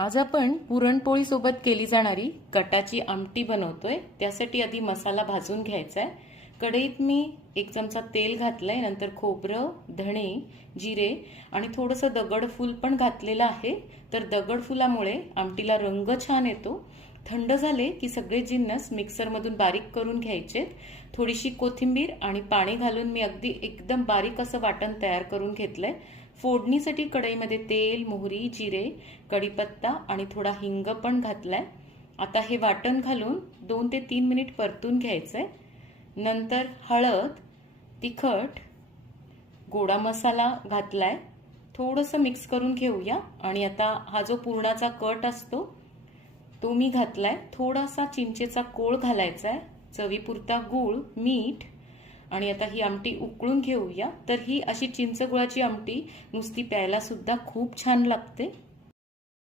आज आपण पुरणपोळीसोबत केली जाणारी कटाची आमटी बनवतोय. त्यासाठी आधी मसाला भाजून घ्यायचा आहे कढईत मी एक चमचा तेल घातलंय नंतर खोबरं धणे जिरे आणि थोडंसं दगडफूल पण घातलेलं आहे. तर दगडफुलामुळे आमटीला रंग छान येतो. थंड झाले की सगळे जिन्नस मिक्सरमधून बारीक करून घ्यायचे थोडीशी कोथिंबीर आणि पाणी घालून मी अगदी एकदम बारीक असं वाटण तयार करून घेतलंय. फोडणीसाठी कढईमध्ये तेल मोहरी जिरे कढीपत्ता आणि थोडा हिंग पण घातलाय. आता हे वाटण घालून दोन ते तीन मिनिट परतून घ्यायचंय. नंतर हळद तिखट गोडा मसाला घातलाय. थोडंसं मिक्स करून घेऊया. आणि आता हा जो पुरणाचा कट असतो तो मी घातलाय. थोडासा चिंचेचा कोळ घालायचा आहे चवीपुरता गूळ मीठ आणि आता ही आमटी उकळून घेऊया. तर ही अशी चिंच गुळाची आमटी नुसती प्यायला सुद्धा खूप छान लागते.